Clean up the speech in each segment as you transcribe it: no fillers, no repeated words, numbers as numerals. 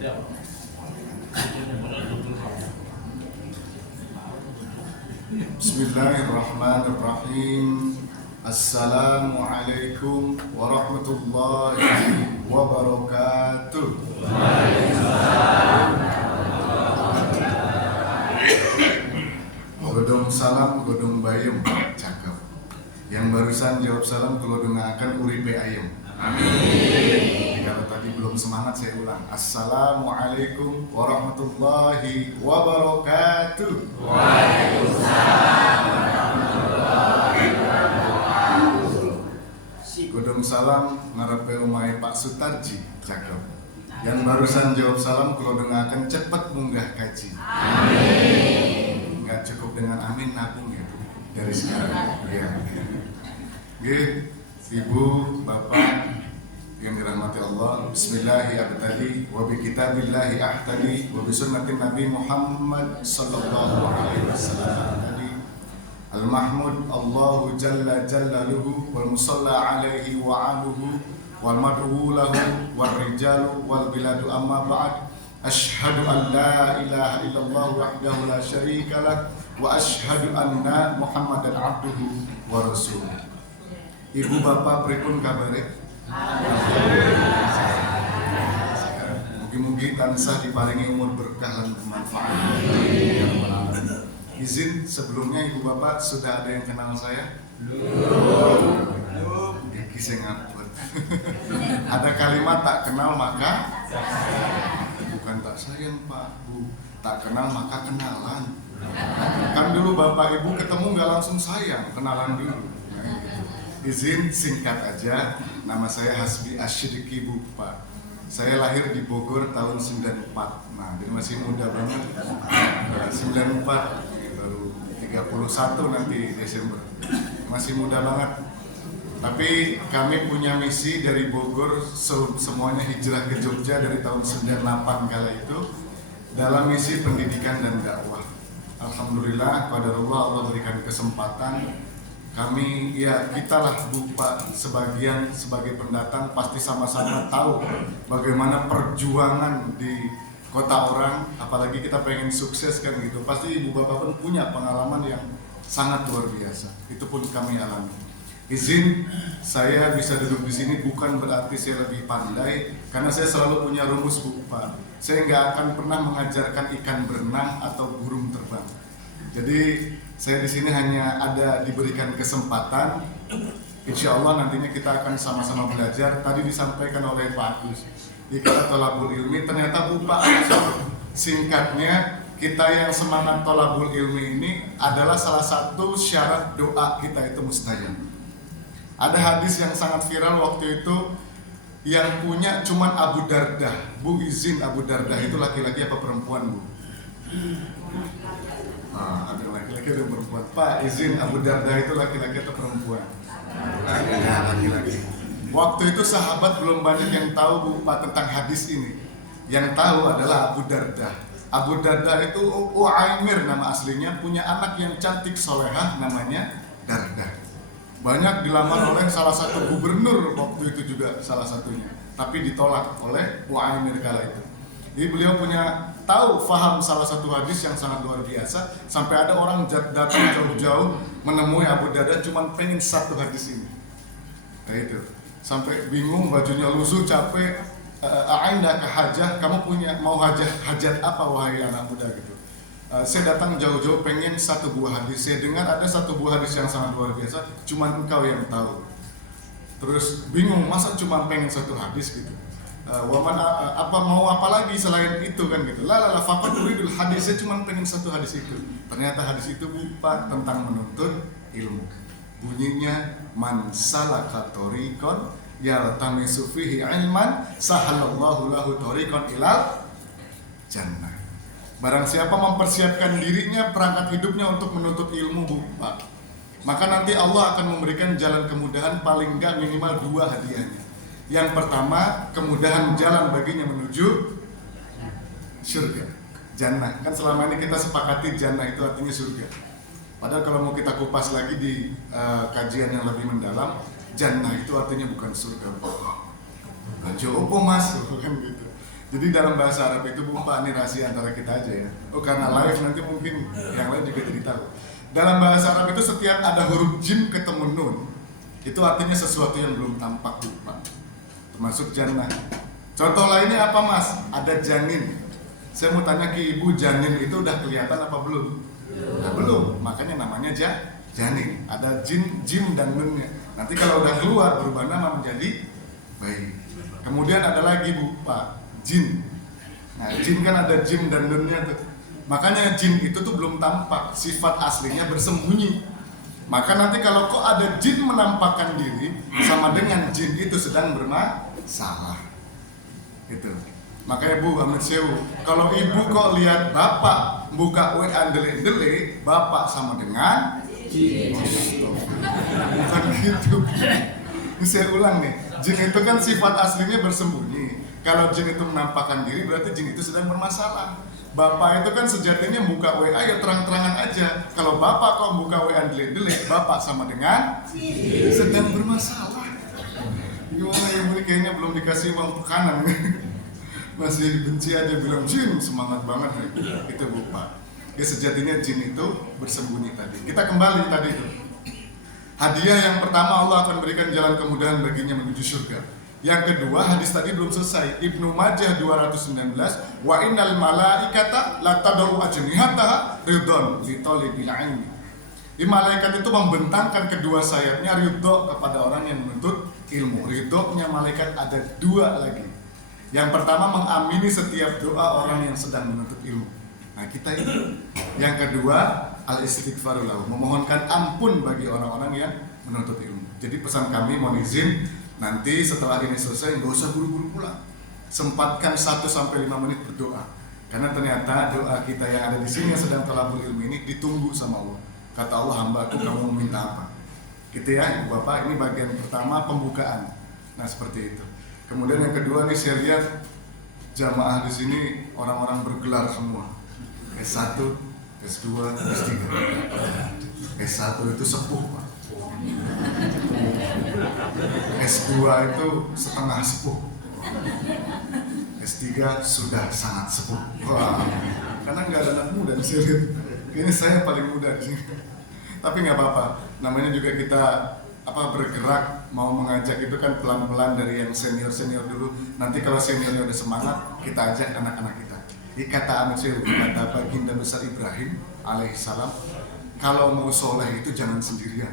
Bismillahirrahmanirrahim. Assalamualaikum warahmatullahi wabarakatuh. Godong salam, godong bayem, cakep. Yang barusan jawab salam kalau dengarkan uripe ayem. Amin. Kalau tadi belum semangat saya ulang. Assalamualaikum warahmatullahi wabarakatuh. Waalaikumsalam warahmatullahi wabarakatuh. Godong salam ngarepe umai Pak Sutarji, cakep. Yang barusan jawab salam kalau dengarkan cepat munggah kaji. Amin. Nggak cukup dengan amin, nabung ya dari sekarang. Ya. Oke. Ibu, Bapak yang dirahmati Allah, Bismillahirrahmanirrahim. Wa bi kitabillahi ahtadi wa bi sunnati Nabi Muhammad sallallahu alaihi wasallam. Al-Mahmud Allahu jalla jalaluhu wal musalla alaihi wa aluhu wal mad'u lahu wal rijalu wal biladu amma ba'd. Ashhadu an la ilaha illallah wahdahu la syarika lah wa ashhadu anna Muhammadan abduhu wa rasuluh. Ibu bapak pripun kabare? Mugi-mugi tansah diparingi umur berkah lan bermanfaat. Izin sebelumnya ibu bapak sudah ada yang kenal saya? Belum. Gigi saya ngaput. Ada kalimat tak kenal maka bukan tak sayang Pak, Bu. Tak kenal maka kenalan. Kan dulu bapak ibu ketemu nggak langsung sayang, kenalan dulu. Izin singkat aja, nama saya Hasbi Asyidiki Bu Pak. Saya lahir di Bogor tahun 94. Nah, jadi masih muda banget. 94, baru 31 nanti Desember. Masih muda banget. Tapi kami punya misi dari Bogor, semuanya hijrah ke Jogja dari tahun 98 kala itu dalam misi pendidikan dan dakwah. Alhamdulillah, qadarullah Allah berikan kesempatan. Kami, ya kitalah Pak sebagai pendatang pasti sama-sama tahu bagaimana perjuangan di kota orang, apalagi kita pengen sukses kan gitu. Pasti ibu bapak pun punya pengalaman yang sangat luar biasa. Itu pun kami alami. Izin saya bisa duduk di sini bukan berarti saya lebih pandai, karena saya selalu punya rumus Bu Pak. Saya nggak akan pernah mengajarkan ikan berenang atau burung terbang. Jadi saya di sini hanya ada diberikan kesempatan. Insya Allah nantinya kita akan sama-sama belajar. Tadi disampaikan oleh Pak Agus di kata tolabul ilmi, ternyata Bu Pak, singkatnya kita yang semangat tolabul ilmi ini adalah salah satu syarat doa kita itu mustajab. Ada hadis yang sangat viral waktu itu, yang punya cuman Abu Darda. Bu, izin, Abu Darda itu laki-laki apa perempuan Bu? Ada laki-laki atau perempuan? Pak, izin, Abu Darda itu laki-laki atau perempuan? Laki-laki. Waktu itu sahabat belum banyak yang tahu Bu Pak tentang hadis ini. Yang tahu adalah Abu Darda. Abu Darda itu Uaimir nama aslinya, punya anak yang cantik solehah namanya Darda. Banyak dilamar oleh salah satu gubernur waktu itu juga salah satunya, tapi ditolak oleh Uaimir kala itu. Jadi beliau punya faham salah satu hadis yang sangat luar biasa, sampai ada orang datang jauh-jauh menemui Abu Darda cuma pengen satu hadis ini. Kayak itu. Sampai bingung, bajunya lusuh, capek. A'inda ke hajah, kamu mau hajat apa wahai anak muda gitu. Saya datang jauh-jauh pengen satu buah hadis. Saya dengar ada satu buah hadis yang sangat luar biasa, cuma engkau yang tahu. Terus bingung, masa cuma pengen satu hadis gitu. Mau apa lagi selain itu kan gitu. Faqad uridul hadis, saya cuma pengen satu hadis itu. Ternyata hadis itu bukan tentang menuntut ilmu. Bunyinya man salaka thoriqan yaltamisu fihi ilman sahalallahu lahu thoriqan ilal jannah. Barang siapa mempersiapkan dirinya, perangkat hidupnya untuk menuntut ilmu Pak, maka nanti Allah akan memberikan jalan kemudahan, paling enggak minimal 2 hadiahnya. Yang pertama, kemudahan jalan baginya menuju surga, jannah. Kan selama ini kita sepakati jannah itu artinya surga. Padahal kalau mau kita kupas lagi di kajian yang lebih mendalam, jannah itu artinya bukan surga. Jopo mas, kan gitu. Jadi dalam bahasa Arab itu Bu Pak, ini rahasia antara kita aja ya. Oh karena live nanti mungkin yang lain juga jadi tahu. Dalam bahasa Arab itu setiap ada huruf jim ketemu nun, itu artinya sesuatu yang belum tampak Bu Pak. Termasuk jannah. Contoh lainnya apa Mas? Ada janin. Saya mau tanya ke Ibu, janin itu udah kelihatan apa belum? Nah, belum. Makanya namanya janin. Ada jim dan nunnya. Nanti kalau udah keluar berubah nama menjadi bayi. Kemudian ada lagi Bu Pak, jin. Nah, jin kan ada jim dan nunnya tuh. Makanya jin itu tuh belum tampak, sifat aslinya bersembunyi. Maka nanti kalau kok ada jin menampakkan diri, sama dengan jin itu sedang bermasalah. Gitu. Makanya Bu Amit Sewu, kalau ibu kok lihat bapak buka WA dele-dele, bapak sama dengan jin. Bukan gitu. Ini saya ulang nih, jin itu kan sifat aslinya bersembunyi. Kalau jin itu menampakkan diri berarti jin itu sedang bermasalah. Bapak itu kan sejatinya buka WA ya terang-terangan aja. Kalau bapak kok buka WA delik-delik, bapak sama dengan sedang bermasalah. Gimana ya Bu, kayaknya belum dikasih uang pekanan. Masih dibenci aja bilang jin, semangat banget ya. Itu Bu Pak. Ya sejatinya jin itu bersembunyi tadi. Kita kembali tadi itu. Hadiah yang pertama, Allah akan berikan jalan kemudahan baginya menuju surga. Yang kedua, hadis tadi belum selesai. Ibnu Majah 219, wa innal malaikata la tadau ajnihataha ridon li talibil ilmi. Di malaikat itu membentangkan kedua sayapnya ridho kepada orang yang menuntut ilmu. Ridhonya malaikat ada dua lagi. Yang pertama mengamini setiap doa orang yang sedang menuntut ilmu. Nah, kita ini. Yang kedua, al-istighfaru lahu, memohonkan ampun bagi orang-orang yang menuntut ilmu. Jadi pesan kami, mohon izin, nanti setelah ini selesai nggak usah buru-buru pulang. Sempatkan 1-5 menit berdoa. Karena ternyata doa kita yang ada di sini yang sedang talabul ilmu ini ditunggu sama Allah. Kata Allah, hambaku kamu meminta apa? Gitu ya, Ibu Bapak, ini bagian pertama pembukaan. Nah, seperti itu. Kemudian yang kedua nih saya lihat jamaah di sini orang-orang bergelar semua. S1, S2, S3. S1 itu sepuh Pak. S2 itu setengah sepuh. S3 sudah sangat sepuh. Wah, karena nggak ada anak muda di sini. Kayaknya saya paling muda di sini. Tapi nggak apa-apa. Namanya juga kita bergerak mau mengajak itu kan pelan-pelan dari yang senior dulu. Nanti kalau seniornya udah semangat, kita ajak anak-anak kita. Kata Amit Sewu, kata baginda besar Ibrahim alaihissalam, kalau mau soleh itu jangan sendirian.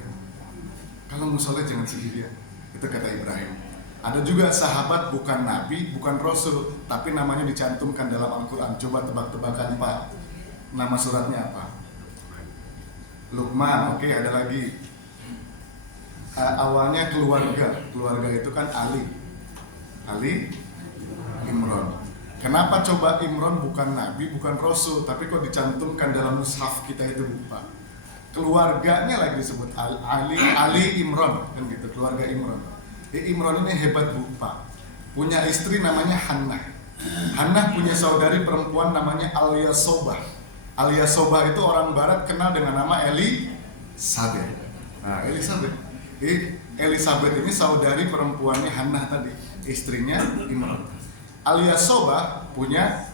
Kalau mau soleh jangan sendirian. Itu kata Ibrahim. Ada juga sahabat bukan nabi, bukan rasul, tapi namanya dicantumkan dalam Al-Quran. Coba tebak-tebakan Pak, nama suratnya apa? Luqman. Oke, ada lagi. Awalnya keluarga itu kan Ali Imron. Kenapa coba Imron bukan nabi, bukan rasul, tapi kok dicantumkan dalam mushaf kita itu Pak? Keluarganya lagi disebut Ali Imron, kan gitu, keluarga Imron. Imron ini hebat Bu Pak. Punya istri namanya Hannah. Hannah punya saudari perempuan namanya Alyasobah. Alyasobah itu orang barat kenal dengan nama Elisabeth. Nah, Elisabeth ini saudari perempuannya Hannah tadi, istrinya Imron. Alyasobah punya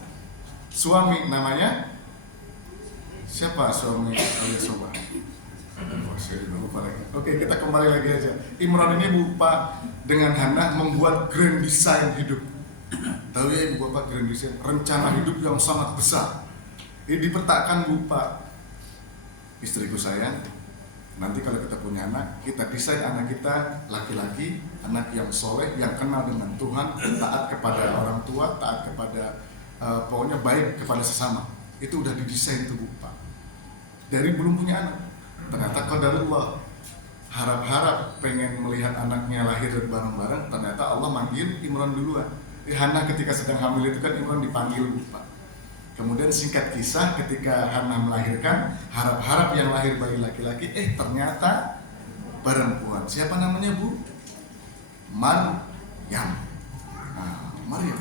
suami namanya siapa suami Alyasobah? Oke, kita kembali lagi aja. Imron ini Bu Pak dengan Hannah membuat grand design hidup. Tahu ya Ibu Bapak, grand design rencana hidup yang sangat besar. Ini dipetakan Bu Pak. Istriku sayang, nanti kalau kita punya anak, kita desain anak kita laki-laki, anak yang soleh, yang kenal dengan Tuhan, taat kepada orang tua, taat kepada pokoknya baik kepada sesama. Itu udah didesain tuh Bu Pak. Dari belum punya anak, ternyata qadarullah. Harap-harap pengen melihat anaknya lahir bareng-bareng, ternyata Allah manggil Imron duluan. Hannah ketika sedang hamil itu kan Imron dipanggil Bu Pak. Kemudian singkat kisah ketika Hannah melahirkan, harap-harap yang lahir bayi laki-laki, ternyata perempuan. Siapa namanya Bu? Maryam. Nah, Maryam.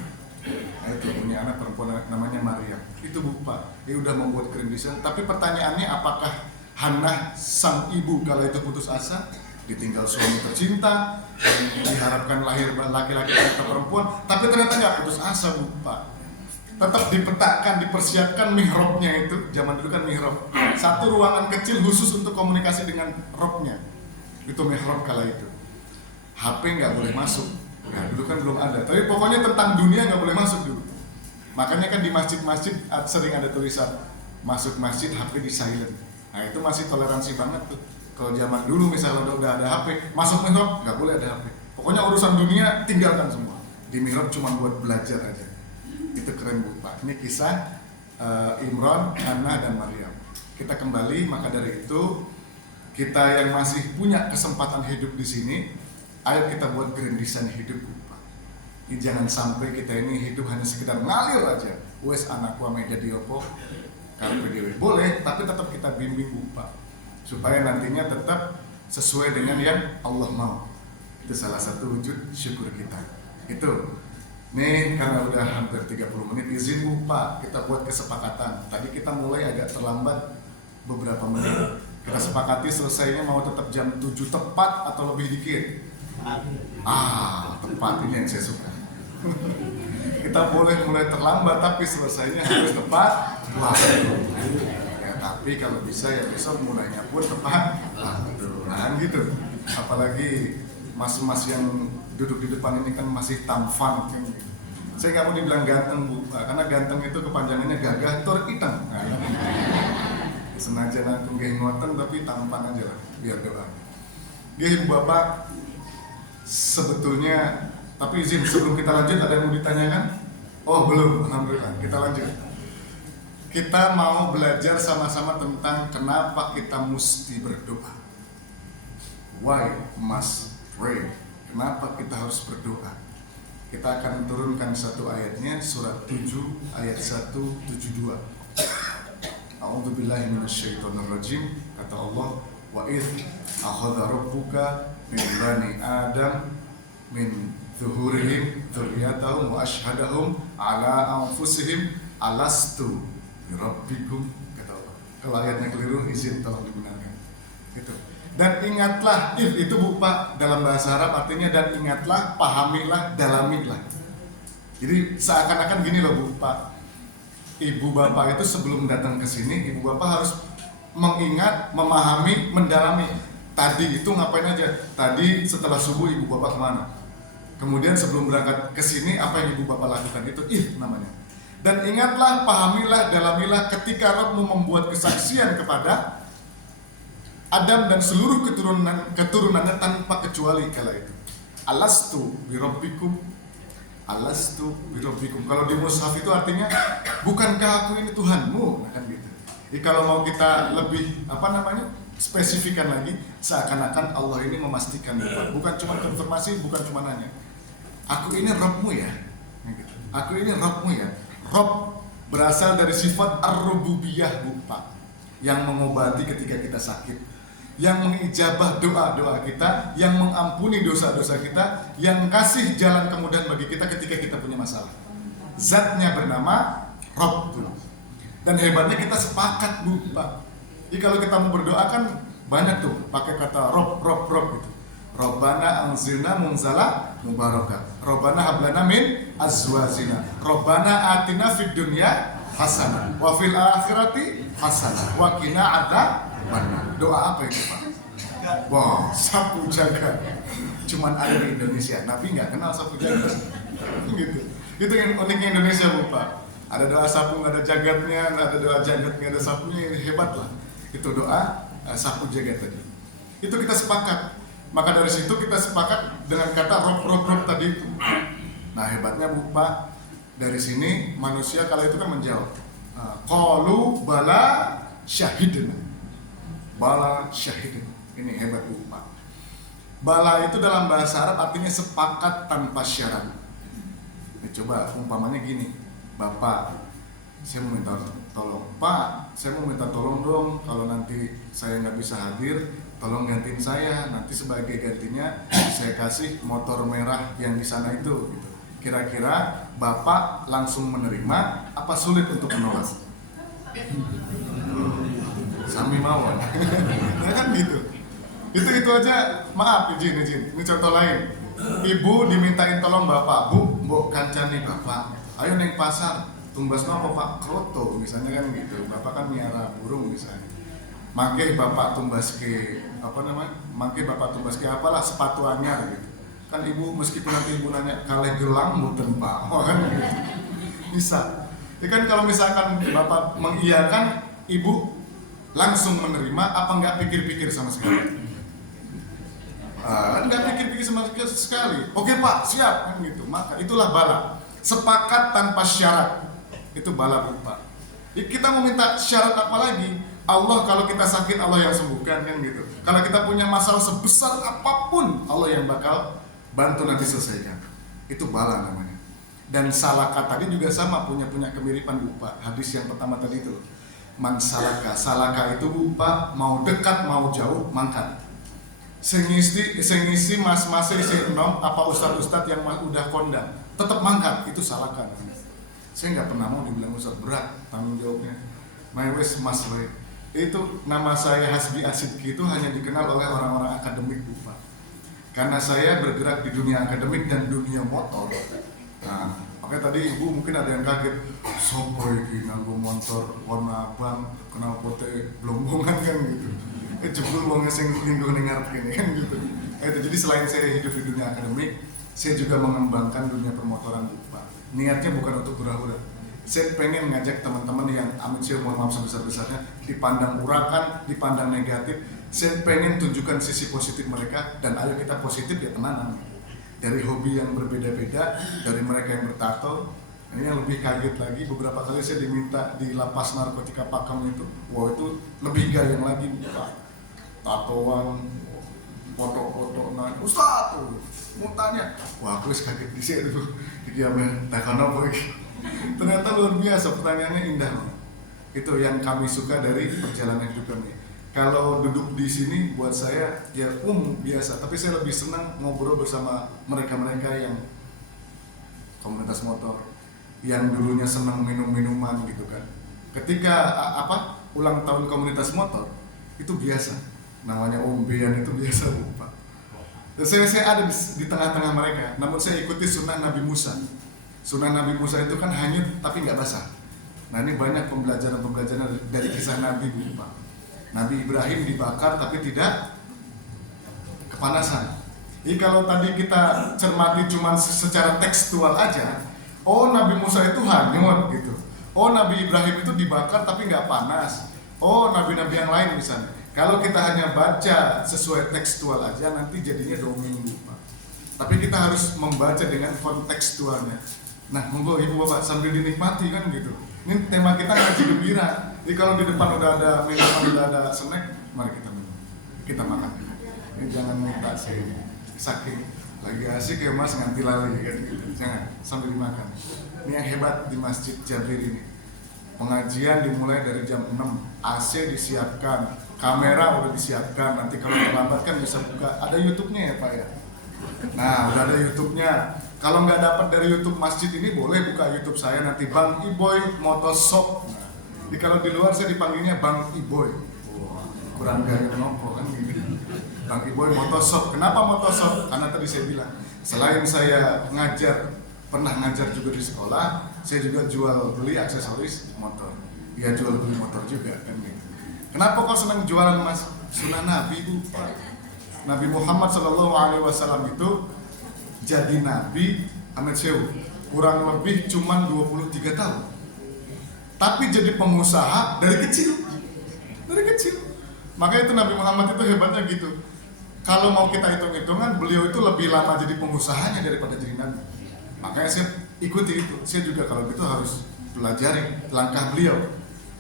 Itu punya anak perempuan namanya Maryam. Itu Bu Pak. Dia udah membuat grand design. Tapi pertanyaannya, apakah Hannah sang ibu kalau itu putus asa? ditinggal suami tercinta, diharapkan lahir laki-laki atau perempuan, tapi ternyata nggak putus asa Bu Pak. Tetap dipetakan, dipersiapkan mihrabnya itu, zaman dulu kan mihrab, satu ruangan kecil khusus untuk komunikasi dengan Robnya, itu mihrab kala itu. HP nggak boleh masuk, nah dulu kan belum ada, tapi pokoknya tentang dunia nggak boleh masuk dulu. Makanya kan di masjid-masjid sering ada tulisan, masuk masjid HP di silent. Nah itu masih toleransi banget tuh. Kalau zaman dulu misalnya udah ada HP, masuk mihrab nggak boleh ada HP. Pokoknya urusan dunia tinggalkan semua. Di mihrab cuma buat belajar aja. Itu keren Bu Pak. Ini kisah Imran, Hannah dan Maryam. Kita kembali, maka dari itu kita yang masih punya kesempatan hidup di sini, ayo kita buat grand design hidup Bu Pak. Ini jangan sampai kita ini hidup hanya sekedar ngalir aja. Wes anakku ame jadi opo, karpe dewe. Boleh, tapi tetap kita bimbing Bu Pak, supaya nantinya tetap sesuai dengan yang Allah mau. Itu salah satu wujud syukur kita. Itu. Nih karena udah hampir 30 menit, izin Bu Pak, kita buat kesepakatan. Tadi kita mulai agak terlambat beberapa menit. Kita sepakati selesainya mau tetap jam 7 tepat atau lebih dikit? Tepat, ini yang saya suka. Kita boleh mulai terlambat tapi selesainya harus tepat waktu. Tapi kalau bisa ya besok mulainya pun tepat nah gitu. Apalagi mas-mas yang duduk di depan ini kan masih tampan. Saya nggak mau dibilang ganteng Bu, karena ganteng itu kepanjangannya gagah tur iteng. Nah, senajan aku nggih ngoten tapi tampan aja lah, biar doa. Nggih Bapak, sebetulnya tapi izin sebelum kita lanjut ada yang mau ditanyakan? Oh belum, alhamdulillah. Kita lanjut. Kita mau belajar sama-sama tentang kenapa kita mesti berdoa. Why must pray? Kenapa kita harus berdoa? Kita akan turunkan satu ayatnya, surat 7 ayat 172. A'udzubillahi minasyaitonirrajim. Kata Allah, wa idh akhadha rabbuka min bani Adam min zuhurihim dzurriyyatahum wa ashhadahum ala anfusihim alastu birabbikum, kata Allah. Kalau ayatnya keliru, izin tolong dibenarkan. Gitu. Dan ingatlah, itu Bu Pak, dalam bahasa Arab artinya dan ingatlah, pahamilah, dalamilah. Jadi seakan-akan gini loh Bu Pak, ibu bapak itu sebelum datang ke sini, ibu bapak harus mengingat, memahami, mendalami. Tadi itu ngapain aja? Tadi setelah subuh ibu bapak kemana? Kemudian sebelum berangkat ke sini apa yang ibu bapak lakukan? Itu namanya. Dan ingatlah, pahamilah, dalamilah ketika Rabbmu membuat kesaksian kepada Adam dan seluruh keturunannya tanpa kecuali kala itu. Alastu birabbikum, alastu birabbikum. Kalau di mushaf itu artinya bukankah aku ini Tuhanmu, kan gitu. Jadi kalau mau kita lebih spesifikan lagi, seakan-akan Allah ini memastikan, bukan cuma konfirmasi, bukan cuma nanya. Aku ini Rabbmu ya. Aku ini Rabbmu ya. Rabb berasal dari sifat ar-rububiyah Bu Pak, yang mengobati ketika kita sakit, yang mengijabah doa-doa kita, yang mengampuni dosa-dosa kita, yang kasih jalan kemudahan bagi kita ketika kita punya masalah. Zatnya bernama Rabb. Dan hebatnya kita sepakat Bu Pak. Jadi kalau kita mau berdoa kan banyak tuh pakai kata Rabb gitu. Rabbana anzilna munzala mubarakah. Rabbana hablana min azwajina. Rabbana atina fid dunya hasanah wa fil akhirati hasanah wa qina adzabannar. Doa apa itu Pak? Wow, sapu jagat. Cuman ada di Indonesia. Nabi nggak kenal sapu jagat. Gitu. Itu yang uniknya Indonesia Bu Pak. Ada doa sapu nggak ada jagatnya, ada doa jagat nggak ada sapunya, hebat lah. Itu doa sapu jagat tadi. Itu kita sepakat. Maka dari situ kita sepakat dengan kata rob tadi itu. Nah hebatnya Bu Pak, dari sini manusia kala itu kan menjawab, qalu bala syahidna. Bala syahidna. Ini hebat Bu Pak. Bala itu dalam bahasa Arab artinya sepakat tanpa syarat. Nah, coba umpamanya gini, Bapak, saya mau minta tolong, Pak, saya mau minta tolong dong, kalau nanti saya nggak bisa hadir, tolong gantiin saya, nanti sebagai gantinya saya kasih motor merah yang di sana itu. Gitu. Kira-kira Bapak langsung menerima, apa sulit untuk menolak? Sami mawon, ya kan gitu. Itu aja, maaf izin. Ini contoh lain. Ibu dimintain tolong bapak, bu, mbok kancani bapak. Ayo neng pasar, tumbas nopo pak kroto misalnya kan gitu. Bapak kan miara burung misalnya. Mangke bapak tumbas ke bapak tumbas ke apalah sepatu anyar gitu. Kan ibu meskipun nanti ibu nanya kaleh gelang muten pak, kan gitu. Bisa. Ya kan kalau misalkan bapak mengiyakan, ibu langsung menerima apa nggak pikir-pikir sama sekali? Nggak pikir-pikir sama sekali. Oke pak, siap kan gitu. Maka itulah bala. Sepakat tanpa syarat, itu bala pak. Kita mau minta syarat apa lagi? Allah kalau kita sakit Allah yang sembuhkan kan gitu. Kalau kita punya masalah sebesar apapun Allah yang bakal bantu nanti selesaikan. Itu bala namanya. Dan salaka tadi juga sama punya kemiripan lupa. Hadis yang pertama tadi itu. Man salaka itu lupa mau dekat mau jauh mangkat. Sengisi mas-mas enom apa ustad-ustad yang udah kondang tetap mangkat, itu salahkan. Saya nggak pernah mau dibilang ustad, berat tanggung jawabnya. Maiwes mas we. Itu nama saya Hasbi Asidki itu hanya dikenal oleh orang-orang akademik lupa. Karena saya bergerak di dunia akademik dan dunia motor. Nah, makanya tadi ibu mungkin ada yang kaget, sopo iki nganggo motor warna abang, kenal pote blombongan kan gitu. Jebul wong sing linggo ning ngarep kene kan gitu. Jadi selain saya hidup di dunia akademik, saya juga mengembangkan dunia permotoran lupa. Niatnya bukan untuk hura-hura. Saya pengen ngajak teman-teman yang amatir, mohon maaf sebesar-besarnya, dipandang urakan, dipandang negatif. Saya pengen tunjukkan sisi positif mereka dan ayo kita positif ya tenanan. Dari hobi yang berbeda-beda, dari mereka yang bertato. Ini yang lebih kaget lagi, beberapa kali saya diminta di lapas narkotika Pakam itu, wah itu lebih gayeng lagi, Pak. Tatoan, foto-foto, nah Ustaz tuh, mau tanya, wah aku kaget di sini tuh, dikiamin, takkan apa lagi. Ternyata luar biasa, pertanyaannya indah loh. Itu yang kami suka dari perjalanan hidup kami. Kalau duduk di sini buat saya ya biasa, tapi saya lebih senang ngobrol bersama mereka-mereka yang komunitas motor, yang dulunya senang minum-minuman gitu kan. Ketika ulang tahun komunitas motor itu biasa. Namanya ombean itu biasa lupa. Dan saya ada di tengah-tengah mereka. Namun saya ikuti sunnah Nabi Musa. Sunnah Nabi Musa itu kan hanyut tapi nggak basah. Nah ini banyak pembelajaran dari kisah Nabi lupa. Nabi Ibrahim dibakar tapi tidak kepanasan. Jadi kalau tadi kita cermati cuma secara tekstual aja, oh Nabi Musa itu hanyut gitu. Oh Nabi Ibrahim itu dibakar tapi nggak panas. Oh nabi-nabi yang lain misalnya. Kalau kita hanya baca sesuai tekstual aja nanti jadinya dongeng lupa. Tapi kita harus membaca dengan kontekstualnya. Nah, monggo ibu bapak sambil dinikmati kan gitu. Ini tema kita ngaji gembira. Jadi kalau di depan udah ada minuman, udah ada snack, mari kita minum, kita makan. Ini jangan minta saking lagi asik ya mas nganti lali kan gitu. Jangan sambil dimakan. Ini yang hebat di Masjid Jabir ini. Pengajian dimulai dari jam 6, AC disiapkan, kamera udah disiapkan, nanti kalau terlambat kan bisa buka, ada YouTube-nya ya Pak ya? Nah, udah ada YouTube-nya. Kalau nggak dapat dari YouTube masjid ini, boleh buka YouTube saya nanti, Bang Iboy Motoshop. Nah, jadi kalau di luar saya dipanggilnya Bang Iboy. Kurang gaya nopo kan gitu. Bang Iboy Motoshop. Kenapa Motoshop? Karena tadi saya bilang, selain saya pernah ngajar juga di sekolah, saya juga jual beli aksesoris motor. Ya jual beli motor juga kan gitu. Kenapa kok senang jualan mas? Sunnah Nabi itu Pak. Nabi Muhammad SAW itu jadi Nabi Ahmed Sewu kurang lebih cuma 23 tahun. Tapi jadi pengusaha dari kecil. Makanya itu Nabi Muhammad itu hebatnya gitu. Kalau mau kita hitung-hitungan, beliau itu lebih lama jadi pengusahanya daripada jadi Nabi. Makanya saya ikuti itu. Saya juga kalau gitu harus pelajari langkah beliau.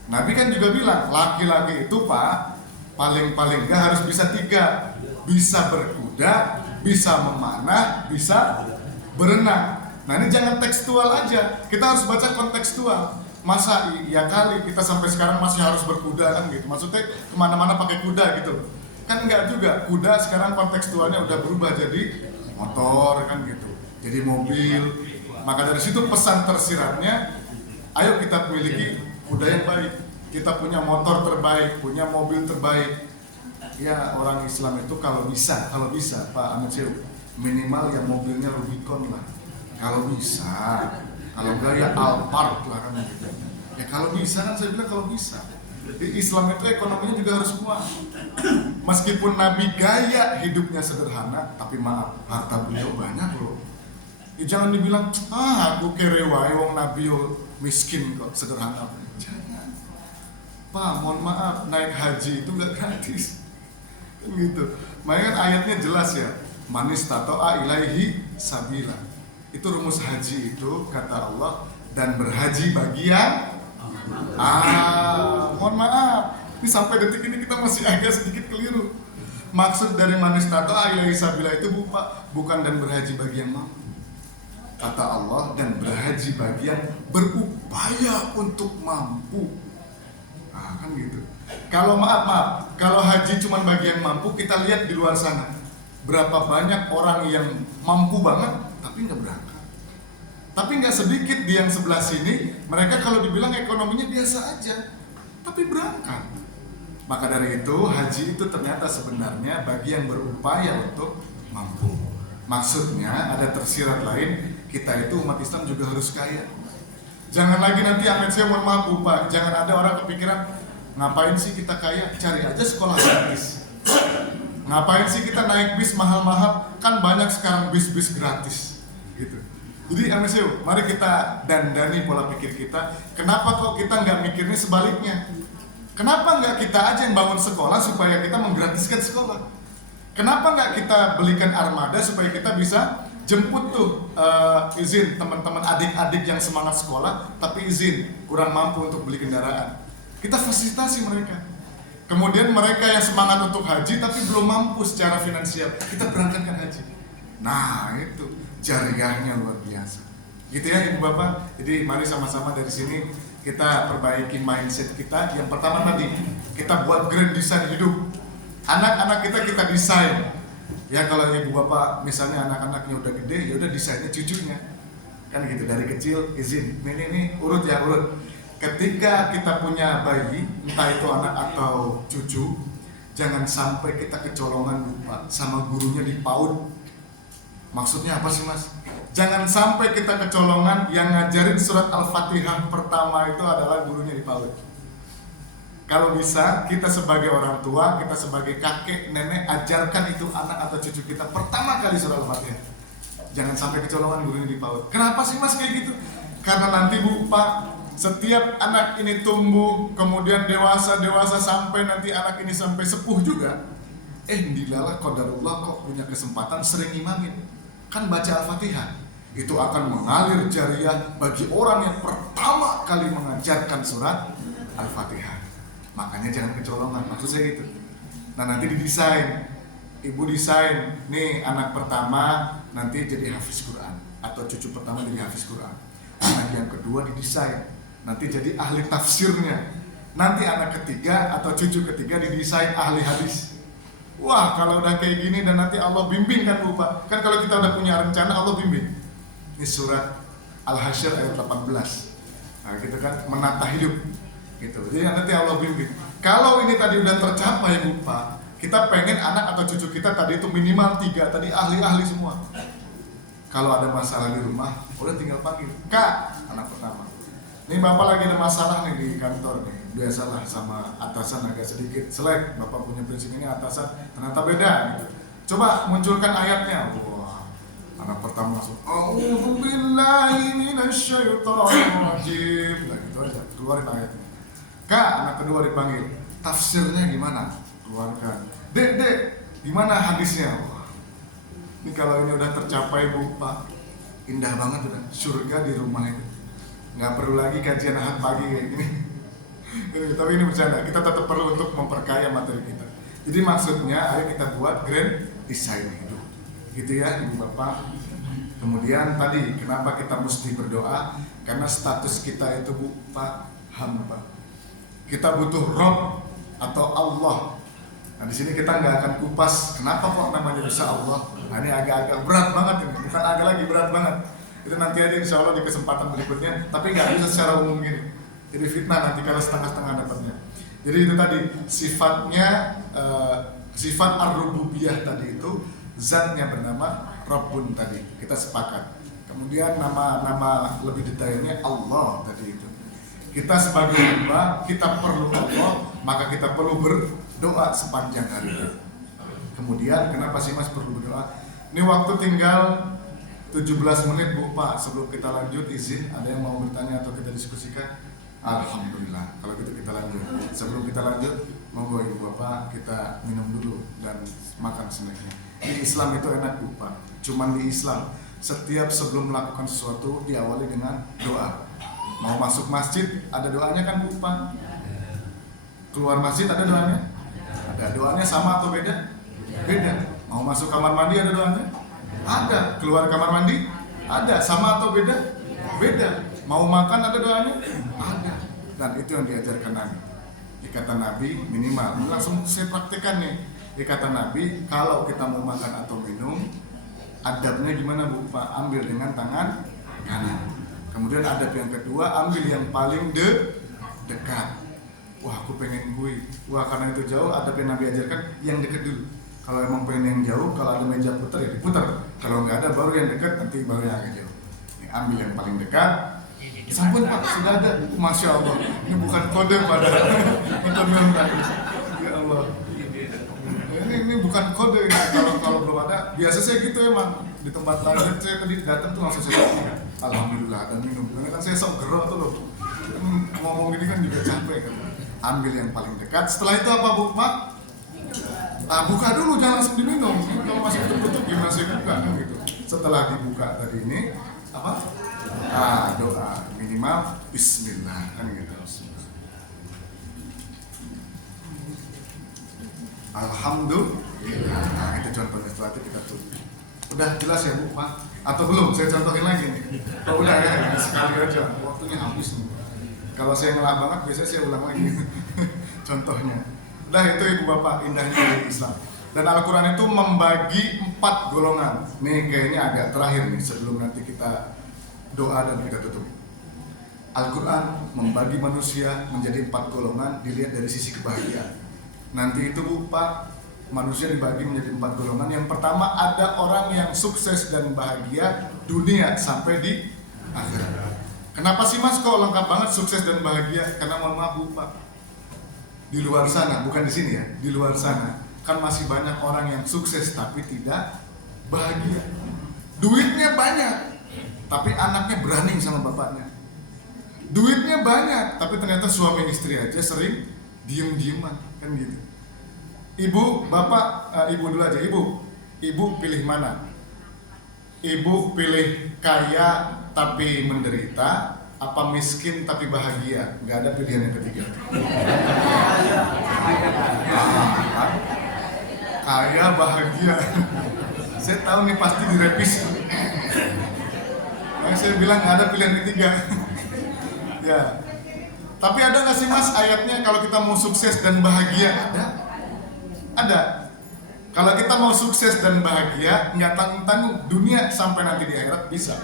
Nabi kan juga bilang, laki-laki itu Pak, paling-paling gak harus bisa 3. Bisa berkuda, bisa memanah, bisa berenang. Nah ini jangan tekstual aja, kita harus baca kontekstual. Masa ya kali kita sampai sekarang masih harus berkuda kan gitu. Maksudnya kemana-mana pakai kuda gitu. Kan enggak juga, kuda sekarang kontekstualnya udah berubah jadi motor kan gitu. Jadi mobil. Maka dari situ pesan tersiratnya, ayo kita miliki kuda yang baik. Kita punya motor terbaik, punya mobil terbaik. Ya orang Islam itu kalau bisa Pak Ahmad Syed, minimal ya mobilnya Rubicon lah. Kalau bisa, kalau enggak ya Alphard lah kan gitu. Ya kalau bisa kan saya bilang kalau bisa. Di Islam itu ekonominya juga harus kuat. Meskipun Nabi gaya hidupnya sederhana, tapi maaf, harta beliau banyak loh. Ya, jangan dibilang, aku kerewai wong Nabi yo miskin kok, sederhana. Jangan. Pak, mohon maaf, naik haji itu nggak gratis. Gitu. Makanya ayatnya jelas ya. Manis tato'a ilaihi sabila. Itu rumus haji itu kata Allah, dan berhaji bagi yang mohon maaf. Ini sampai detik ini kita masih agak sedikit keliru. Maksud dari manis tato'a ilaihi sabila itu bukan dan berhaji bagi yang mampu. Kata Allah, dan berhaji bagi yang berupaya untuk mampu. Kan gitu. Kalau maaf, kalau haji cuma bagi yang mampu, kita lihat di luar sana. Berapa banyak orang yang mampu banget, tapi nggak berangkat. Tapi nggak sedikit di yang sebelah sini, mereka kalau dibilang ekonominya biasa aja, tapi berangkat. Maka dari itu, haji itu ternyata sebenarnya bagi yang berupaya untuk mampu. Maksudnya ada tersirat lain, kita itu umat Islam juga harus kaya. Jangan lagi nanti Ahmed saya mohon maaf Pak, jangan ada orang kepikiran ngapain sih kita kaya, cari aja sekolah gratis. Ngapain sih kita naik bis mahal-mahal, kan banyak sekarang bis-bis gratis gitu. Jadi Ahmed saya, mari kita dandani pola pikir kita. Kenapa kok kita nggak mikirnya sebaliknya? Kenapa nggak kita aja yang bangun sekolah supaya kita menggratiskan sekolah? Kenapa nggak kita belikan armada supaya kita bisa jemput tuh izin teman-teman adik-adik yang semangat sekolah tapi izin kurang mampu untuk beli kendaraan, kita fasilitasi mereka. Kemudian mereka yang semangat untuk haji tapi belum mampu secara finansial, kita berangkatkan haji. Nah itu jariahnya luar biasa gitu ya Ibu Bapak. Jadi mari sama-sama dari sini kita perbaiki mindset kita. Yang pertama tadi kita buat grand design hidup. Anak-anak kita desain. Ya kalau Ibu Bapak misalnya anak-anaknya udah gede, ya udah desainnya cucunya. Kan gitu, dari kecil izin. Ini urut ya, urut. Ketika kita punya bayi, entah itu anak atau cucu, jangan sampai kita kecolongan lupa sama gurunya di PAUD. Maksudnya apa sih Mas? Jangan sampai kita kecolongan yang ngajarin surat Al-Fatihah pertama itu adalah gurunya di PAUD. Kalau bisa, kita sebagai orang tua, kita sebagai kakek, nenek, ajarkan itu anak atau cucu kita pertama kali surah Al-Fatihah. Jangan sampai kecolongan gurunya di PAUD. Kenapa sih Mas kayak gitu? Karena nanti Bu, Pak, setiap anak ini tumbuh, kemudian dewasa sampai nanti anak ini sampai sepuh juga. Dilalah qadarullah kok punya kesempatan sering imamin. Kan baca Al-Fatihah. Itu akan mengalir jariah bagi orang yang pertama kali mengajarkan surat Al-Fatihah. Makanya jangan kecolongan, maksud saya gitu. Nah nanti didesain, ibu desain, nih anak pertama nanti jadi hafiz Quran, atau cucu pertama jadi hafiz Quran. Anak yang kedua didesain, nanti jadi ahli tafsirnya. Nanti anak ketiga atau cucu ketiga didesain ahli hadis. Wah kalau udah kayak gini dan nanti Allah bimbing kan Bapak. Kan kalau kita udah punya rencana Allah bimbing. Ini surat Al-Hasyr ayat 18. Nah gitu kan, menata hidup. Gitu. Jadi nanti Allah bimbing. Kalau ini tadi udah tercapai Pak, kita pengen anak atau cucu kita tadi itu minimal 3, tadi ahli-ahli semua. Kalau ada masalah di rumah, udah tinggal panggil Kak, anak pertama. Ini Bapak lagi ada masalah nih di kantor nih. Biasalah sama atasan agak sedikit selek. Bapak punya prinsip ini, atasan ternyata beda gitu. Coba munculkan ayatnya. Wah, anak pertama langsung A'udzubillahi minasyaitonirrajim. Nah gitu aja, keluarin ayatnya. Kak, anak kedua dipanggil, tafsirnya gimana? Keluarkan. Dek, gimana hadisnya? Wah, ini kalau ini udah tercapai Bu, Pak, indah banget udah, surga di rumah itu. Nggak perlu lagi kajian Ahad pagi kayak gini. Tapi ini bercanda, kita tetap perlu untuk memperkaya materi kita. Jadi maksudnya, ayo kita buat grand design hidup. Gitu ya, Ibu Bapak. Kemudian tadi, kenapa kita mesti berdoa? Karena status kita itu Bu, Pak, hamba. Kita butuh Rob atau Allah. Nah di sini kita nggak akan kupas kenapa kok namanya bisa Allah. Nah ini agak-agak berat banget ini, bukan agak lagi berat banget. Itu nanti aja insya Allah di kesempatan berikutnya. Tapi nggak bisa secara umum gini. Jadi fitnah nanti kalau setengah-setengah dapatnya. Jadi itu tadi sifatnya sifat ar-rububiyah tadi itu, zatnya bernama Rabbun tadi, kita sepakat. Kemudian nama lebih detailnya Allah tadi itu. Kita sebagai hamba, kita perlu Allah, maka kita perlu berdoa sepanjang hari. Kemudian kenapa sih Mas perlu berdoa? Ini waktu tinggal 17 menit Bu Pak. Sebelum kita lanjut, izin ada yang mau bertanya atau kita diskusikan? Alhamdulillah. Kalau gitu kita lanjut. Sebelum kita lanjut, monggo Ibu Bapak kita minum dulu dan makan snacknya. Di Islam itu enak Bu Pak. Cuman di Islam setiap sebelum melakukan sesuatu diawali dengan doa. Mau masuk masjid ada doanya kan Bu Pak? Keluar masjid ada doanya? Ada. Doanya sama atau beda? Beda. Mau masuk kamar mandi ada doanya? Ada. Keluar kamar mandi? Ada. Sama atau beda? Beda. Mau makan ada doanya? Ada. Dan itu yang diajarkan Nabi. Ikatan Nabi minimal. Langsung saya praktekkan nih. Ikatan Nabi, kalau kita mau makan atau minum, adabnya gimana Bu Pak? Ambil dengan tangan kanan. Kemudian adab yang kedua, ambil yang paling dekat. Wah, aku pengen gue. Wah, karena itu jauh, adab yang Nabi ajarkan yang dekat dulu. Kalau emang pengen yang jauh, kalau ada meja putar ya diputar. Kalau nggak ada, baru yang dekat, nanti baru yang agak jauh. Ini ambil yang paling dekat. Sampun Pak, sudah ada. Masya Allah, ini bukan kode pada nonton tadi. Ya Allah. Ini bukan kode ini. Kalau belum ada, biasa saya gitu emang di tempat lain. Saya tadi datang tuh langsung saya alhamdulillah ada minum. Karena kan saya sok gero tuh loh. Ngomong gini kan juga capek kan. Ambil yang paling dekat. Setelah itu apa Bu Pak? Buka dulu, jangan langsung diminum. Kalau masih tutup gimana sih buka kan gitu. Setelah dibuka tadi ini apa? Doa minimal Bismillah kan gitu. Alhamdulillah. Nah, itu contohnya. Setelah itu kita tutup. Udah jelas ya Bu Pak? Atau belum? Saya contohin lagi nih. Oh udah ya, sekali aja. Waktunya habis nih. Kalau saya ngelak banget, biasanya saya ulang lagi. Contohnya. Udah itu Ibu Bapak, indahnya dari Islam. Dan Al-Quran itu membagi 4 golongan. Nih kayaknya agak terakhir nih, sebelum nanti kita doa dan kita tutup. Al-Quran membagi manusia menjadi 4 golongan dilihat dari sisi kebahagiaan. Nanti itu Bu Pak, manusia dibagi menjadi 4 golongan. Yang pertama ada orang yang sukses dan bahagia dunia sampai di akhirat. Kenapa sih Mas kok lengkap banget sukses dan bahagia? Karena mohon maaf Bu Pak, di luar sana, bukan di sini ya, di luar sana kan masih banyak orang yang sukses tapi tidak bahagia. Duitnya banyak, tapi anaknya berani sama bapaknya. Duitnya banyak, tapi ternyata suami istri aja sering diem-dieman, kan gitu. Ibu, bapak, ibu dulu aja. Ibu pilih mana? Ibu pilih kaya tapi menderita, apa miskin tapi bahagia? Nggak ada pilihan yang ketiga. Kaya bahagia. Saya tahu nih pasti direvisi. Nah, saya bilang nggak ada pilihan ketiga. Ya. Tapi ada nggak sih Mas ayatnya kalau kita mau sukses dan bahagia? Ada. Kalau kita mau sukses dan bahagia, nggak tanggung-tanggung dunia sampai nanti di akhirat bisa.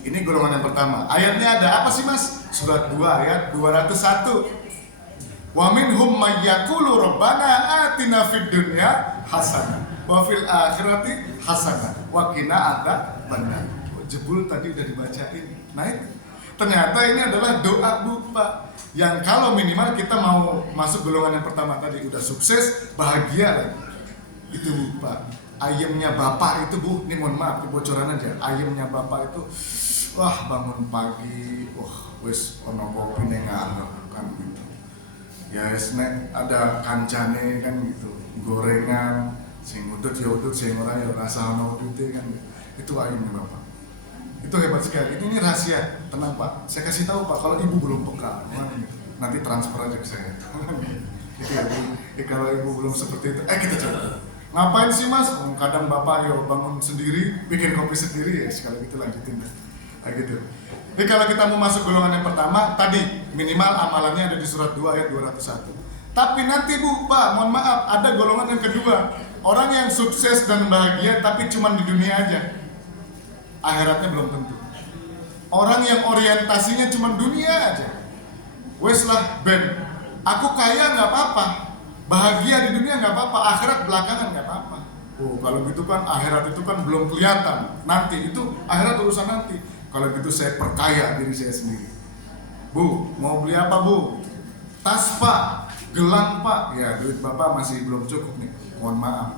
Ini golongan yang pertama. Ayatnya ada apa sih Mas? Surat 2 ayat 201. Wa minhum may yaqulu rabbana atina fid dunya hasanah wa fil akhirati hasanah wa qina adzabannar. Jebul tadi udah dibacain. Nah itu. Ternyata ini adalah doa Bu Pak. Yang kalau minimal kita mau masuk golongan yang pertama tadi udah sukses, bahagia lagi. Itu Bu Pak. Ayamnya Bapak itu Bu, ini mohon maaf bocoran aja. Ayamnya Bapak itu wah bangun pagi, wah wis ono kopi ning ngarep kan gitu. Ya wis nek ada kancane kan gitu. Gorengan sing udut ya udut, sing ora ya rasa ono udute kan. Itu ayamnya Bapak. Itu hebat sekali. Ini rahasia. Tenang Pak. Saya kasih tahu Pak kalau Ibu belum peka. Nanti transfer aja ke saya. Itu ya Bu. Kalau Ibu belum seperti itu, kita coba. Ngapain sih Mas? Kadang Bapak yo bangun sendiri, bikin kopi sendiri ya. Sekali gitu lanjutin dah. Nah, gitu. Jadi kalau kita mau masuk golongan yang pertama, tadi minimal amalannya ada di surat 2 ayat 201. Tapi nanti Bu, Pak, mohon maaf, ada golongan yang kedua. Orang yang sukses dan bahagia tapi cuma di dunia aja. Akhiratnya belum tentu. Orang yang orientasinya cuma dunia aja. Wes lah Ben, aku kaya nggak apa-apa. Bahagia di dunia nggak apa-apa, akhirat belakangan nggak apa-apa. Oh, kalau gitu kan akhirat itu kan belum kelihatan. Nanti itu akhirat urusan nanti. Kalau gitu saya perkaya diri saya sendiri. Bu, mau beli apa bu? Tas pak, gelang pak. Ya duit bapak masih belum cukup nih. Mohon maaf.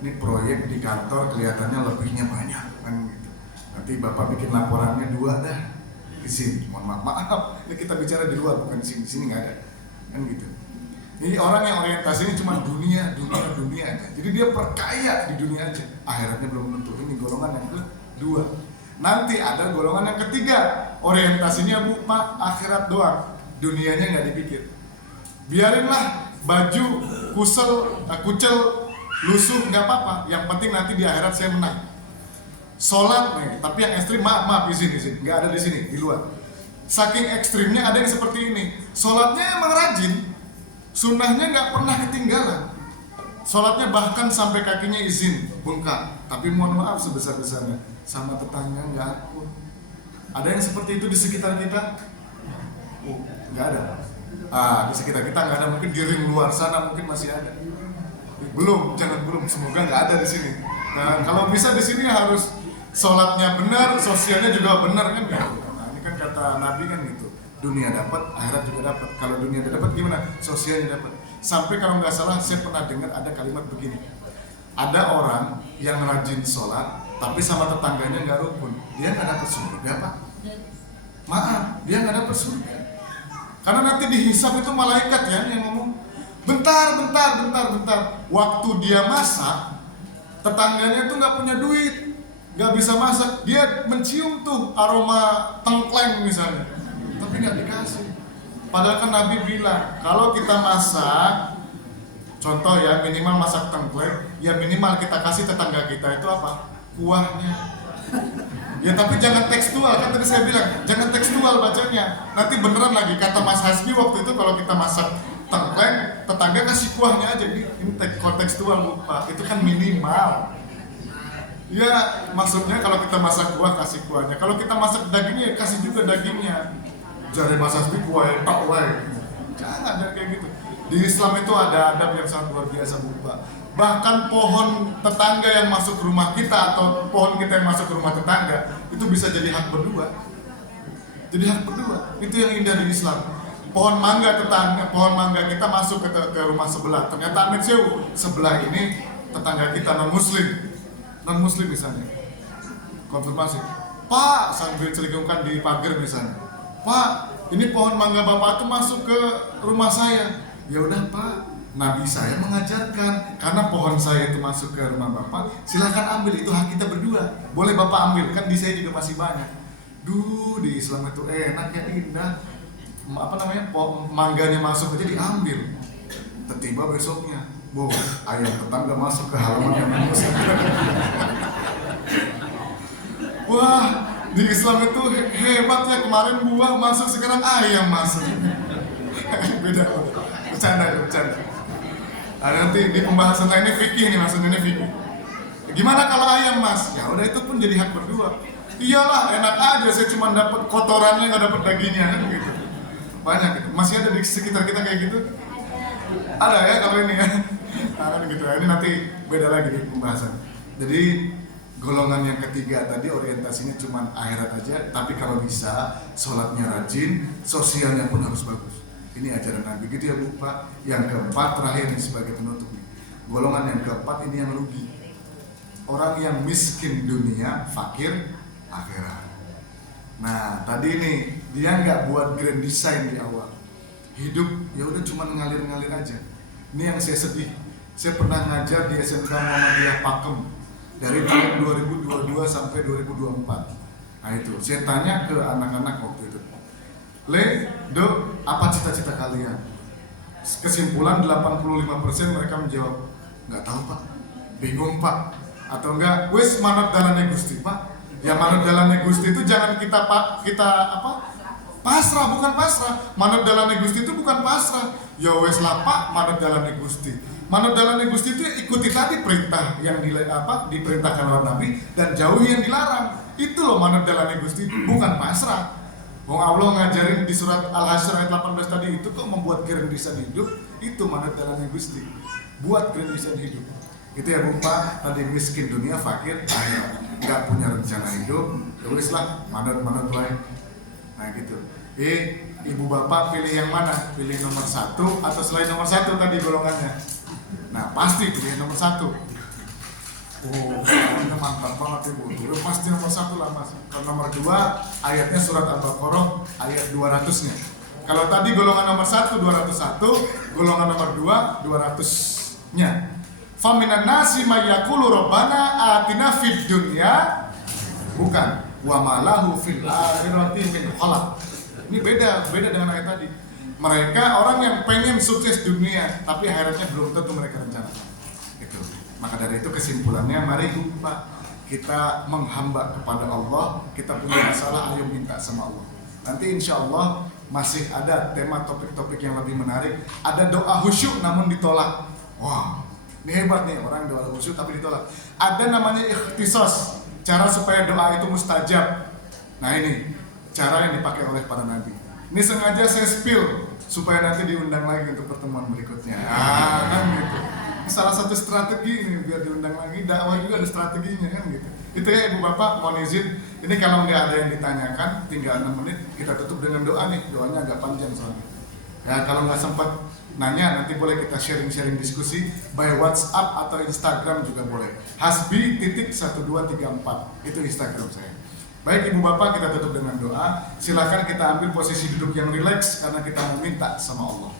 Ini proyek di kantor kelihatannya lebihnya banyak kan gitu. Nanti bapak bikin laporannya 2 dah. Izin, mohon maaf. Ini kita bicara di luar bukan di sini. Di sini nggak ada. Kan gitu. Ini orang yang orientasinya cuma dunia aja. Jadi dia perkaya di dunia aja. Akhiratnya belum tentu. Ini golongan yang kedua. Nanti ada golongan yang ketiga. Orientasinya bu, pak, akhirat doang. Dunianya nggak dipikir. Biarinlah baju kucel, lusuh nggak apa-apa. Yang penting nanti di akhirat saya menang. Sholat nih, tapi yang ekstrim maaf izin, nggak ada di sini, di luar. Saking ekstrimnya ada yang seperti ini. Sholatnya emang rajin. Sunnahnya nggak pernah ketinggalan. Sholatnya bahkan sampai kakinya izin bengkak. Tapi mohon maaf sebesar-besarnya sama tetangga nggak akur. Ada yang seperti itu di sekitar kita? Oh, nggak ada. Di sekitar kita nggak ada. Mungkin di ring luar sana mungkin masih ada. Belum. Semoga nggak ada di sini. Nah, kalau bisa di sini harus sholatnya benar, sosialnya juga benar kan? Nah, ini kan kata Nabi kan gitu. Dunia dapat, akhirat juga dapat. Kalau dunia dapat gimana? Sosialnya dapat. Sampai kalau nggak salah saya pernah dengar ada kalimat begini. Ada orang yang rajin sholat, tapi sama tetangganya nggak rukun. Dia nggak dapat surga pak. Maaf, dia nggak dapat surga. Karena nanti dihisab itu malaikat ya yang ngomong. Bentar. Waktu dia masak, tetangganya tuh nggak punya duit, nggak bisa masak. Dia mencium tuh aroma tengkleng misalnya. Tapi nggak dikasih. Padahal kan Nabi bilang kalau kita masak, contoh ya minimal masak tengkleng, ya minimal kita kasih tetangga kita itu apa? Kuahnya. Ya tapi jangan tekstual, kan tadi saya bilang jangan tekstual bacanya. Nanti beneran lagi kata Mas Hasbi waktu itu kalau kita masak tengkleng, tetangga kasih kuahnya aja. Ini kontekstual lupa, itu kan minimal. Ya maksudnya kalau kita masak kuah kasih kuahnya. Kalau kita masak dagingnya ya kasih juga dagingnya. Jadi Mas Hasbi kuahnya tak wae. Jangan kayak gitu. Di Islam itu ada adab yang sangat luar biasa lupa. Bahkan pohon tetangga yang masuk ke rumah kita atau pohon kita yang masuk ke rumah tetangga itu bisa jadi hak berdua. Jadi hak berdua. Itu yang indah di Islam. Pohon mangga pohon mangga kita masuk ke rumah sebelah. Ternyata amit sebelah ini tetangga kita non muslim misalnya. Konfirmasi. Pak, sambil celingungkan di pagar misalnya. Pak, ini pohon mangga bapak itu masuk ke rumah saya. Ya udah pak, Nabi saya mengajarkan karena pohon saya itu masuk ke rumah bapak, silakan ambil, itu hak kita berdua. Boleh bapak ambil, kan di saya juga masih banyak. Di Islam itu enak ya, indah. Mangganya masuk aja diambil. Tiba besoknya, ayam tetangga masuk ke halaman yang masuk. Wah, di Islam itu hebat ya, kemarin buah masuk, sekarang ayam masuk. Beda. Bercanda. Nanti di pembahasan lainnya fikih nih, maksudnya ini fikih. Gimana kalau ayam mas? Ya udah, itu pun jadi hak berdua. Iyalah, enak aja, saya cuma dapat kotorannya, nggak dapat dagingnya kan gitu. Banyak gitu. Masih ada di sekitar kita kayak gitu? Ada ya kalau ini ya. Kan gitu ya. Ini nanti beda lagi nih pembahasan. Jadi golongan yang ketiga tadi orientasinya cuma akhirat aja, tapi kalau bisa sholatnya rajin, sosialnya pun harus bagus. Ini ajaran Nabi gitu ya Bu Pak. Yang keempat terakhir nih sebagai penutup nih. Golongan yang keempat ini yang rugi. Orang yang miskin dunia, fakir akhirat. Nah tadi nih dia nggak buat grand design di awal. Hidup ya udah cuma ngalir-ngalir aja. Ini yang saya sedih. Saya pernah ngajar di SMK Muhammadiyah Pakem dari tahun 2022 sampai 2024. Nah itu saya tanya ke anak-anak waktu itu. Apa cita-cita kalian? Kesimpulan 85% mereka menjawab, nggak tahu pak, bingung pak, atau enggak, wis manut dalane Gusti pak. Ya manut dalane Gusti itu jangan kita pasrah, bukan pasrah. Manut dalane Gusti itu bukan pasrah. Ya wis lah pak, manut dalane Gusti. Manut dalane Gusti itu ikuti tadi perintah yang diperintahkan oleh Nabi dan jauhi yang dilarang. Itu loh manut dalane Gusti, bukan pasrah. Wong Allah ngajarin di surat Al-Hasyr ayat 18 tadi itu kok membuat gerindisan hidup, itu manut dalamnya Gusti. Buat gerindisan hidup. Itu ya Bapak, tadi miskin dunia, fakir akhirat. Enggak punya rencana hidup, tulislah manut-manut lain. Nah gitu. Ibu bapak pilih yang mana? Pilih nomor 1 atau selain nomor 1 tadi golongannya? Nah pasti pilih nomor 1. Oh, ini mantap banget ibu. Pasti nomor 1 lah mas. Kalau nomor 2 ayatnya surat Al-Baqarah ayat 200-nya. Kalau tadi golongan nomor 1 201, golongan nomor 2 200-nya. Faminan nasi mayyakulu rabbana atina fid dunya, bukan wa malahu fil akhirati min khalaq. Ini beda dengan ayat tadi. Mereka orang yang pengen sukses dunia tapi akhiratnya belum tentu mereka rencanakan. Itu. Maka dari itu kesimpulannya, mari Pak, kita menghamba kepada Allah. Kita punya masalah, ayo minta sama Allah. Nanti insya Allah masih ada tema topik-topik yang lebih menarik. Ada doa khusyuk namun ditolak. Wah, ini hebat nih, orang doa khusyuk tapi ditolak. Ada namanya ikhtisas, cara supaya doa itu mustajab. Nah ini cara yang dipakai oleh para nabi. Ini sengaja saya spill supaya nanti diundang lagi untuk pertemuan berikutnya. Kan gitu. Ini salah satu strategi ini biar diundang lagi. Dakwah juga ada strateginya kan gitu. Itu ya ibu bapak, mohon izin. Ini kalau nggak ada yang ditanyakan, tinggal 6 menit kita tutup dengan doa nih. Doanya agak panjang soalnya. Ya kalau nggak sempat nanya, nanti boleh kita sharing diskusi by WhatsApp atau Instagram juga boleh. Hasbi.1234 itu Instagram saya. Baik ibu bapak, kita tutup dengan doa. Silakan kita ambil posisi duduk yang rileks karena kita meminta sama Allah.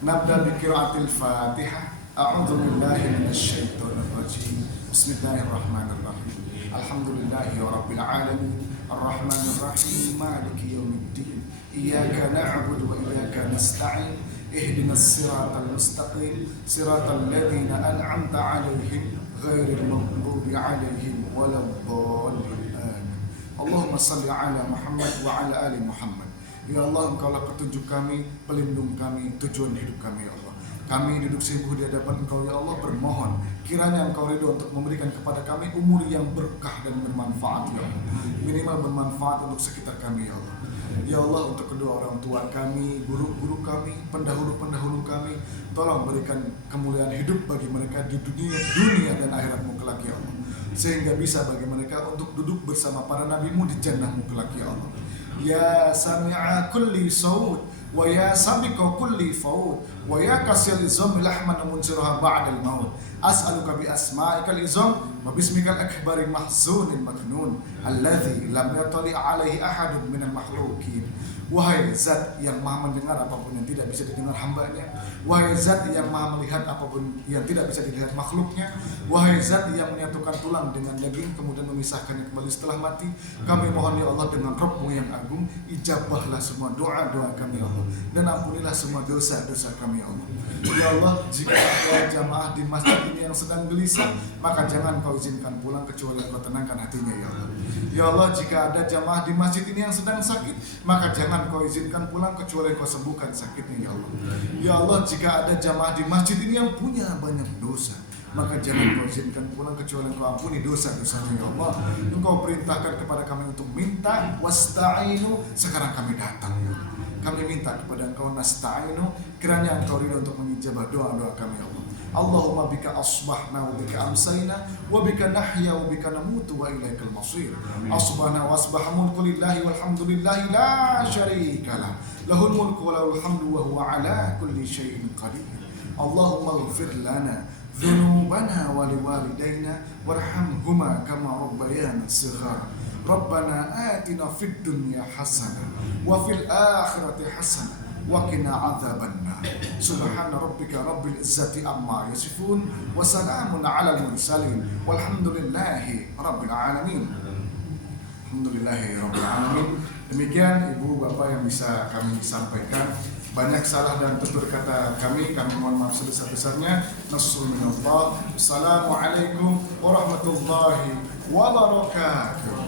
Nabda bi qiraatil Fatihah. A'udzu billahi minasyaitonir rajim. Bismillahirrahmanirrahim. Alhamdulillahirabbil alamin. Arrahmanir rahim. Maliki yaumiddin. Iyyaka na'budu wa iyyaka nasta'in. Ihdinas siratal mustaqim. Siratal ladzina an'amta 'alaihim ghairil maghdubi 'alaihim waladdallin. Allahumma salli ala Muhammad wa ala ali Muhammad. Ya Allah, Engkaulah petunjuk kami, pelindung kami, tujuan hidup kami ya Allah. Kami duduk sungguh di hadapan Engkau ya Allah, bermohon kiranya Engkau ridho untuk memberikan kepada kami umur yang berkah dan bermanfaat ya Allah. Minimal bermanfaat untuk sekitar kami ya Allah. Ya Allah, untuk kedua orang tua kami, guru-guru kami, pendahulu-pendahulu kami, tolong berikan kemuliaan hidup bagi mereka di dunia dan akhiratmu kelak ya Allah. Sehingga bisa bagi mereka untuk duduk bersama para nabimu di jannahmu kelak ya Allah. Ya sami'a kulli saud wa ya sabiqa kulli faud wa ya kasil izam lahman munsiruha ba'dal maut. As'aluka bi asma'ikal izam wa bismikal akbari mahzunil maknun alladzi lam yatali alaihi ahadun minal makhluqin. Wahai zat yang maha mendengar apapun yang tidak bisa didengar hambanya. Wahai zat yang maha melihat apapun yang tidak bisa dilihat makhluknya. Wahai zat yang menyatukan tulang dengan daging kemudian memisahkannya kembali setelah mati. Kami mohon ya Allah dengan Rabb-Mu yang agung, ijabahlah semua doa-doa kami ya Allah, dan ampunilah semua dosa-dosa kami ya Allah. Ya Allah, jika ada jamaah di masjid ini yang sedang gelisah, maka jangan Kau izinkan pulang kecuali Kau tenangkan hatinya ya Allah. Ya Allah, jika ada jamaah di masjid ini yang sedang sakit, maka jangan Kau izinkan pulang kecuali Kau sembuhkan sakitnya ya Allah. Ya Allah, jika ada jamaah di masjid ini yang punya banyak dosa, maka jangan Kau izinkan pulang kecuali Kau ampuni dosa-dosanya ya Allah. Engkau perintahkan kepada kami untuk minta, wasta'inu, sekarang kami datang ya Allah. Kami minta kepada Engkau, nasta'inu, kiranya Engkau ridha untuk mengijabah doa-doa kami ya Allah. Allahumma bika asbahna wa bika amsayna wa bika nahya wa bika namutu wa ilaikal masir. Asbahna wa asbaha mulku lillahi walhamdulillahi la syarika lah. Lahul mulku wa lahul hamdu wa huwa ala kulli syai'in qadir. Allahumma ighfir lana dhunubana wa liwalidayna warhamhuma kama rabbayana shighara. Rabbana atina fid dunya hasanah wa fil akhirati hasanah wa qina adzabannar. Subhana rabbika rabbil izzati amma yasifun wa salamun alal mursalin walhamdulillahi rabbil alamin. Alhamdulillahi rabbil alamin. Demikian ibu bapak yang bisa kami sampaikan. Banyak salah dan tutur kata kami mohon maaf sebesar-besarnya. Nasrul minallah. Assalamualaikum warahmatullahi wabarakatuh.